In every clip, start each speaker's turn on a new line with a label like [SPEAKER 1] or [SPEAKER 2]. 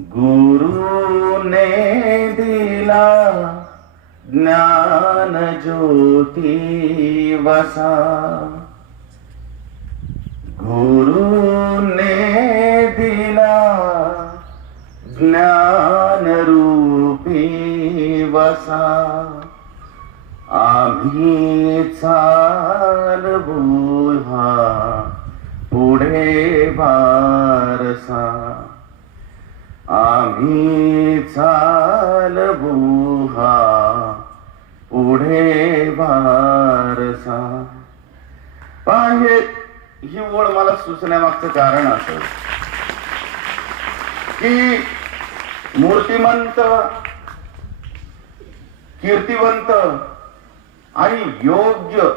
[SPEAKER 1] गुरुने दिला ज्ञान ज्योती वसा. गुरुने दिला ज्ञान रूपी वसा. आम्ही चाल बोहा पुढे बारसा आम्ही चालवू हा पुढे वारसा. हे ही ओळ मला सुचण्यामागचं कारण असं. की मूर्तिमंत कीर्तिवंत आणि योग्य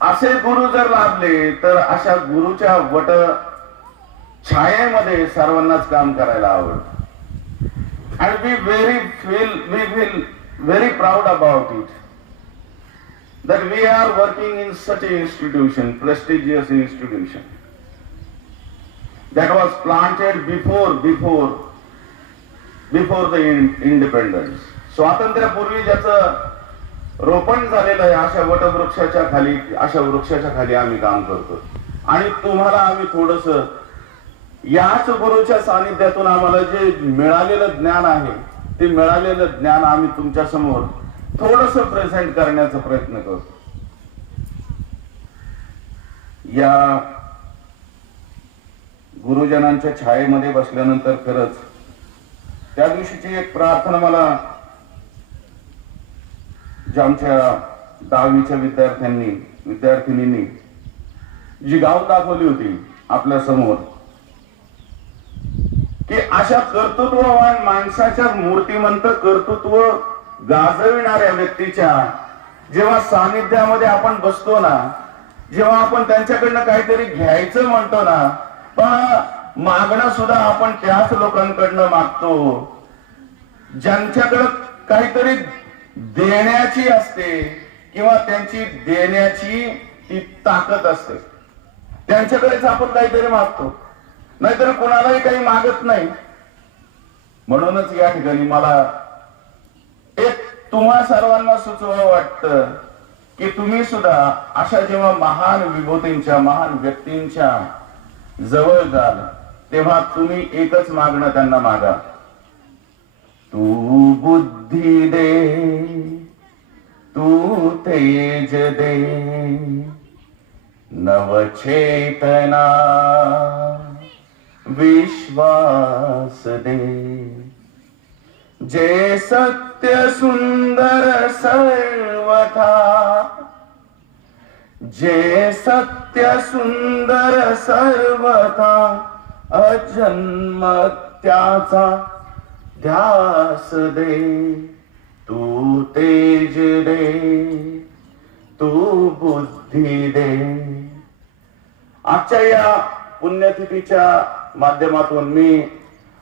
[SPEAKER 1] असे गुरु जर लाभले तर अशा गुरुच्या वट छायेमध्ये सर्वांनाच काम करायला आवड and we very feel we feel very proud about it that we are working in such institution prestigious institution that was planted before before before the independence स्वातंत्र्यापूर्वी ज्याच रोपण झालेलं आहे अशा वटवृक्षाच्या खाली अशा वृक्षाच्या खाली आम्ही काम करतो. आणि तुम्हाला आम्ही थोडस याच गुरुच्या सानिध्यातून आम्हाला जे मिळालेलं ज्ञान आहे ते मिळालेलं ज्ञान आम्ही तुमच्यासमोर थोडस प्रेझेंट करण्याचा प्रयत्न करतो. या गुरुजनांच्या छायेमध्ये बसल्यानंतर खरंच त्या दिवशीची एक प्रार्थना मला ज्या आमच्या दहावीच्या विद्यार्थ्यांनी विद्यार्थिनींनी जी गाव दाखवली होती आपल्यासमोर की अशा कर्तृत्ववान माणसाच्या मूर्तिमंत कर्तृत्व गाजविणाऱ्या व्यक्तीच्या जेव्हा सानिध्यामध्ये आपण बसतो ना जेव्हा आपण त्यांच्याकडनं काहीतरी घ्यायचं म्हणतो ना पण मागणं सुद्धा आपण त्याच लोकांकडनं मागतो. ज्यांच्याकडं काहीतरी देण्याची असते किंवा त्यांची देण्याची ती ताकद असते. त्यांच्याकडेच आपण काहीतरी मागतो. नाहीतर कुणालाही काही मागत नाही. म्हणूनच या ठिकाणी मला एक तुम्हा सर्वांना सुचवा वाटतं की तुम्ही सुद्धा अशा जेव्हा महान विभूतींच्या महान व्यक्तींच्या जवळ जाल तेव्हा तुम्ही एकच मागणं त्यांना मागा. तू बुद्धी दे तू तेज दे नवचेतना. विश्वास दे। जे सत्य सुंदर सर्वथा जे सत्य सुंदर सर्वथा अजन्म त्याचा ध्यास दे। तू तेज दे तू बुद्धी दे। आजच्या या पुण्यतिथीच्या माध्यमातून मी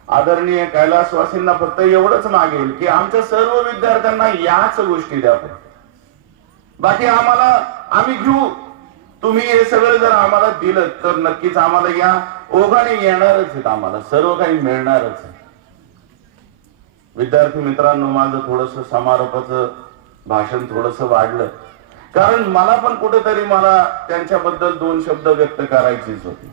[SPEAKER 1] आदरणीय कैलासवासींना फक्त एवढंच मागेल की आमच्या सर्व विद्यार्थ्यांना याच गोष्टी द्या बाकी आम्हाला आम्ही घेऊ. तुम्ही हे सगळं जर आम्हाला दिलं तर नक्कीच आम्हाला या ओघाने येणारच आहेत आम्हाला. सर्व काही मिळणारच आहे. विद्यार्थी मित्रांनो माझं थोडस समारोपाचं भाषण थोडस वाढलं. कारण मला पण कुठेतरी मला त्यांच्याबद्दल दोन शब्द व्यक्त करायचीच होती.